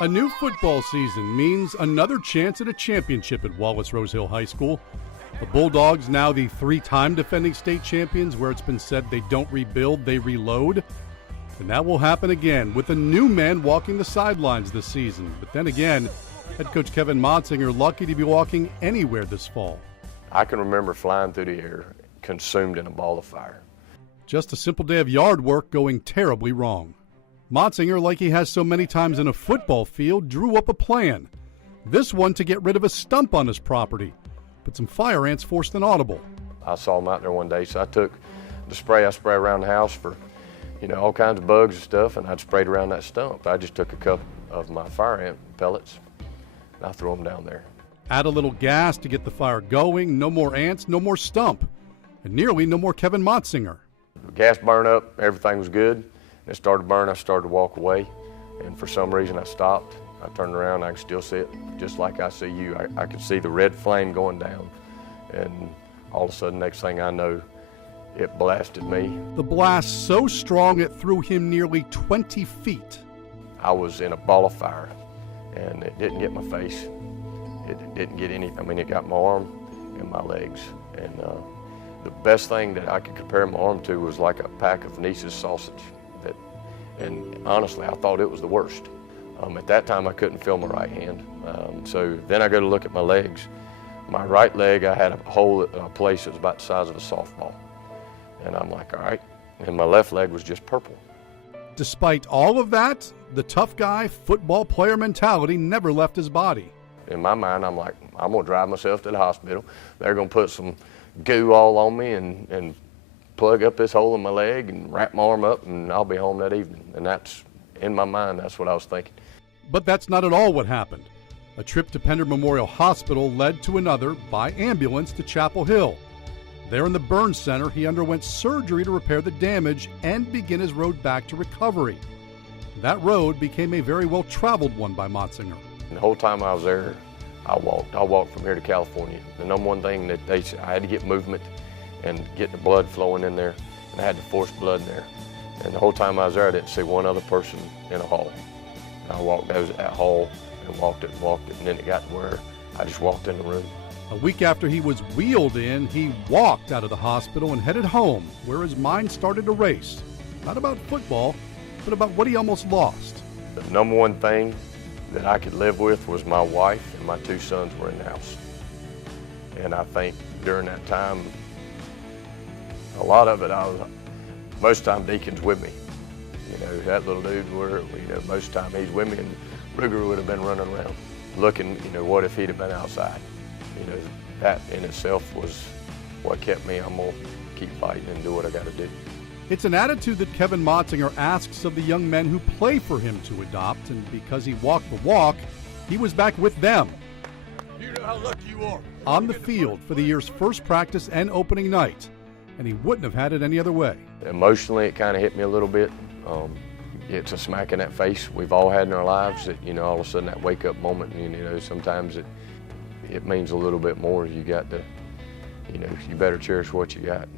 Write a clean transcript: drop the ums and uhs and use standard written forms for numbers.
A new football season means another chance at a championship at Wallace Rose Hill High School. The Bulldogs, now the three-time defending state champions, where it's been said they don't rebuild, they reload. And that will happen again with a new man walking the sidelines this season. But then again, head coach Kevin Motsinger lucky to be walking anywhere this fall. I can remember flying through the air, consumed in a ball of fire. Just a simple day of yard work going terribly wrong. Motsinger, like he has so many times in a football field, drew up a plan. This one to get rid of a stump on his property, but some fire ants forced an audible. I saw him out there one day, so I took the spray I spray around the house for, all kinds of bugs and stuff, and I'd sprayed around that stump. I just took a couple of my fire ant pellets, and I threw them down there. Add a little gas to get the fire going, no more ants, no more stump, and nearly no more Kevin Motsinger. The gas burned up, everything was good. It started to burn, I started to walk away, and for some reason I stopped. I turned around, I could still see it, just like I see you. I could see the red flame going down, and all of a sudden, next thing I know, it blasted me. The blast so strong it threw him nearly 20 feet. I was in a ball of fire, and it didn't get my face. It didn't get it got my arm and my legs. And the best thing that I could compare my arm to was like a pack of Nice's sausage. And honestly, I thought it was the worst. At that time, I couldn't feel my right hand. So then I go to look at my legs. My right leg, I had a hole at a place that was about the size of a softball. And I'm like, all right. And my left leg was just purple. Despite all of that, the tough guy, football player mentality never left his body. In my mind, I'm like, I'm gonna drive myself to the hospital. They're gonna put some goo all on me and plug up this hole in my leg and wrap my arm up, and I'll be home that evening. And that's, in my mind, that's what I was thinking. But that's not at all what happened. A trip to Pender Memorial Hospital led to another by ambulance to Chapel Hill. There in the burn center, he underwent surgery to repair the damage and begin his road back to recovery. That road became a very well-traveled one by Motsinger. And the whole time I was there, I walked from here to California. The number one thing that I had to get movement and get the blood flowing in there, and I had to force blood in there. And the whole time I was there, I didn't see one other person in a hall. And I walked that hall and walked it, and then it got to where I just walked in the room. A week after he was wheeled in, he walked out of the hospital and headed home, where his mind started to race. Not about football, but about what he almost lost. The number one thing that I could live with was my wife, and my two sons were in the house. And I think during that time, a lot of it, most of the time Deacon's with me. That little dude, most of the time he's with me, and Ruger would have been running around looking, what if he'd have been outside? That in itself was what kept me. I'm gonna keep fighting and do what I gotta do. It's an attitude that Kevin Motsinger asks of the young men who play for him to adopt, and because he walked the walk, he was back with them. You know how lucky you are. On the field for the year's first practice and opening night, and he wouldn't have had it any other way. Emotionally, it kind of hit me a little bit. It's a smack in that face we've all had in our lives that, all of a sudden that wake-up moment, sometimes it means a little bit more. You got to, you better cherish what you got.